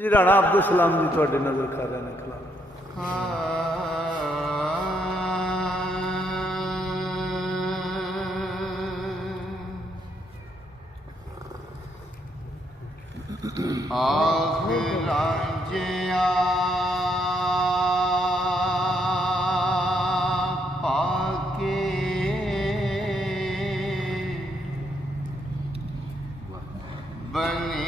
जी राणा अब्दुल सलाम जी थोड़े नजर खा रहे हैं खिलाफ राजिया पाके बने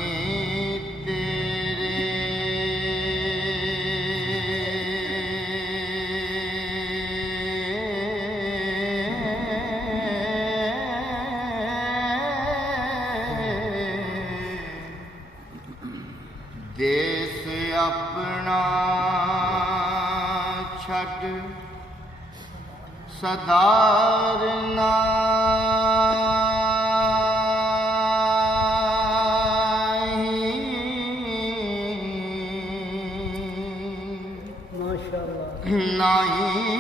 देश अपना छट सदारना नहीं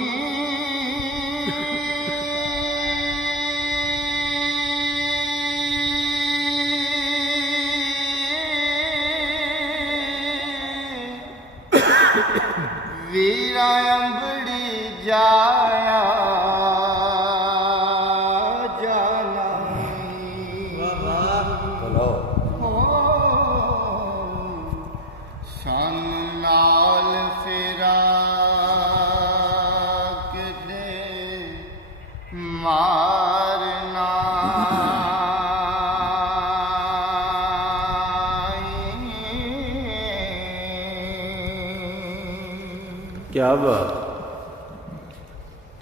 वीरा अंबड़ी जाया जाना सन नाल फेरा किते मारना क्या बात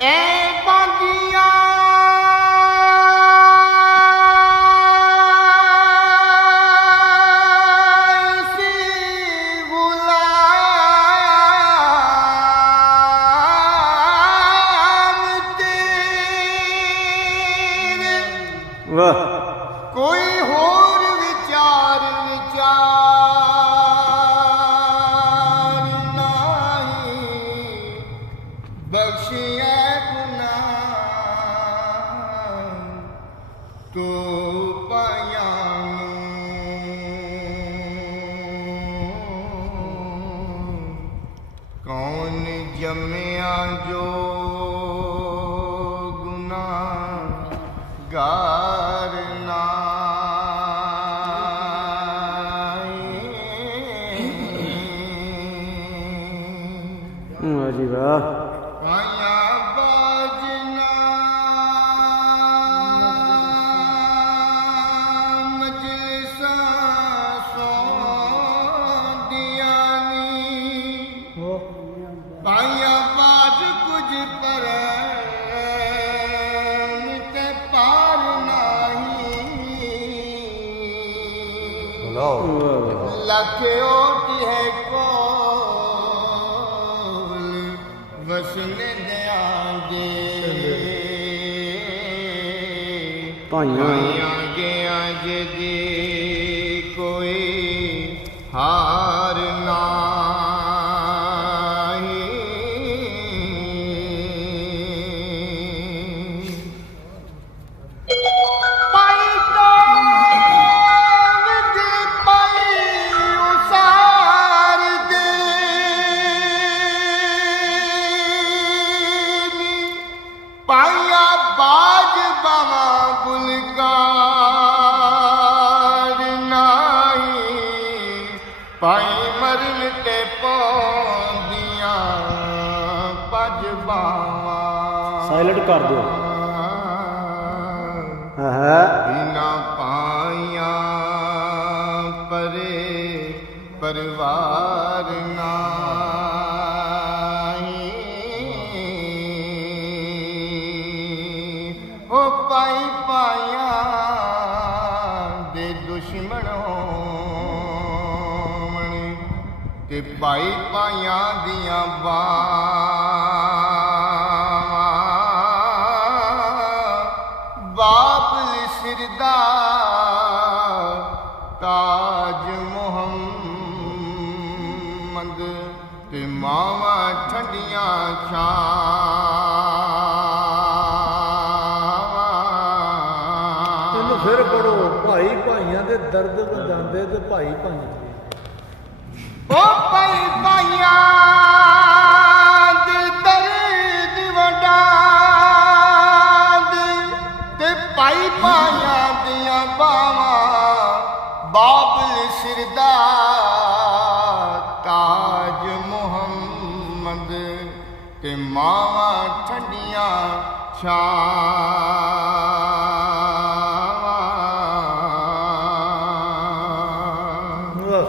ए बागिया सी गुलाम तेरे वाह कोई होर विचार बख्शिया गुना तो पाया कौन जमया जो गुना गारना जी वाह पाया बाजना मजलिसा सोंदिया नी पाया बाज कुछ पर ते पार नहीं लखे ओटी है को वसने देंगे भाइयों गया जी कोई हार ना पाया बाज बाबा गुलकार नाही पाई मरन ते पौंदियां पज बावा साइलेंट कर दो बिना पाया परे परिवार ना पाई पाया दे दुश्मनों ते पाई पाया दिया बाप सिरदा ताज मोहम्मद ते मावा ठंडिया छा फिर पढ़ो भाई भाइयों के दर्द बजाते तो भाई भाई ਤੇ ਮਾਵਾਂ ਠੰਡੀਆਂ ਛਾਵਾਂ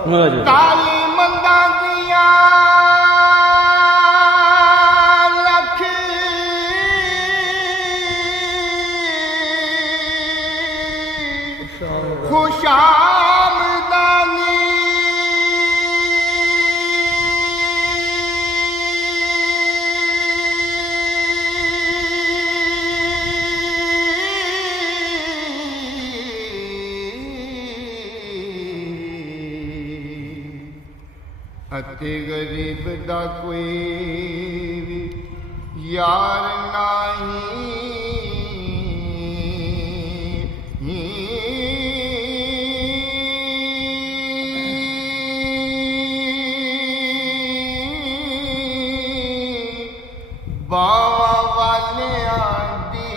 ਵਾਹ ਜੀ ਤਾਲੀ ਮੰਦਾਂ ਦੀਆਂ ਲੱਖ ਖੁਸ਼ਾਮਦਾਨੀ ਅਤੇ ਗਰੀਬ ਦਾ ਕੋਈ ਵੀ ਯਾਰ ਨਹੀਂ ਬਾਵਾਂ ਵਾਲਿਆਂ ਦੀ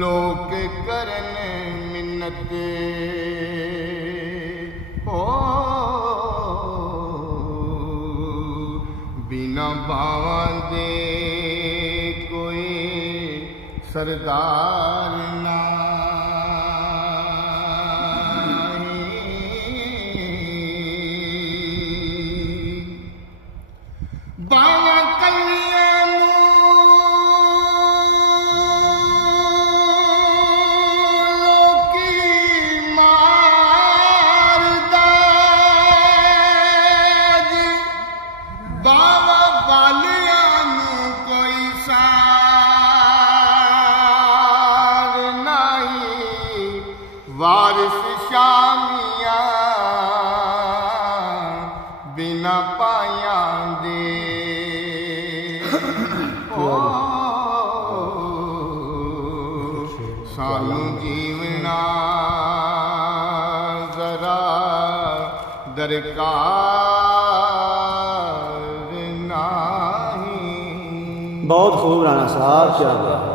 ਲੋਕ ਕਰਨ ਮਿੰਨਤ ਹੋ ਬਿਨਾ ਬਾਵਾਂ ਦੇ ਕੋਈ ਸਰਦਾਰ ਨਹੀਂ ਬਾਵਾਂ ਕੱਲੀਆਂ ਨੂੰ ਲੋਕੀ ਮਾਰਦਾ ਜੀ ਬਾਵਾਂ ਵਾਲਿਆਂ ਨੂੰ ਕੋਈ ਸਾਰ ਨਹੀਂ ਵਾਰਿਸ ਸ਼ਾਮੀਆਂ ਬਿਨਾ ਪਾਇਆਂ ਦੇ ਸਾਨੂੰ ਜੀਵਨਾ ਜ਼ਰਾ ਦਰਕਾਰ ਨਹੀਂ। बहुत खूब राणा साहब, क्या बात।